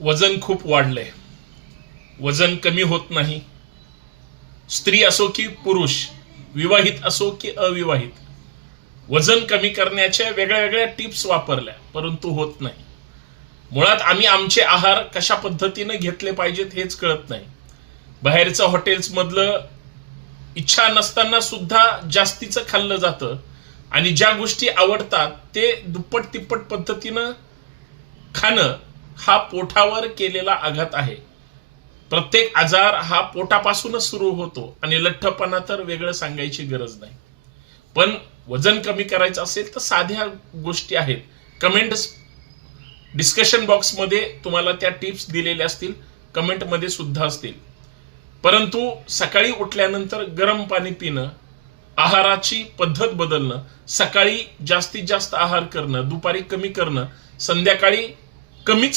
वजन खूप वाढलंय, वजन कमी होत नाही. स्त्री असो की पुरुष, विवाहित असो की अविवाहित, वजन कमी करण्याच्या वेगळ्या वेगळ्या टिप्स वापरल्या परंतु होत नाही. मुळात आम्ही आमचे आहार कशा पद्धतीने घेतले पाहिजेत हेच कळत नाही. बाहेरचं हॉटेल्स मधलं इच्छा नसताना सुद्धा जास्तीचं खाल्लं जातं आणि ज्या गोष्टी आवडतात ते दुप्पट तिप्पट पद्धतीनं खाणं हा पोटावर केलेला आघात आहे. प्रत्येक आजार हा पोटापासूनच सुरू होतो आणि लठ्ठपणा तर वेगळं सांगायची गरज नाही. पण वजन कमी करायचं असेल तर साध्या गोष्टी आहेत. कमेंट डिस्कशन बॉक्समध्ये तुम्हाला त्या टिप्स दिलेल्या असतील, कमेंटमध्ये सुद्धा असतील. परंतु सकाळी उठल्यानंतर गरम पाणी पिणं, आहाराची पद्धत बदलणं, सकाळी जास्तीत जास्त आहार करणं, दुपारी कमी करणं, संध्याकाळी कमीच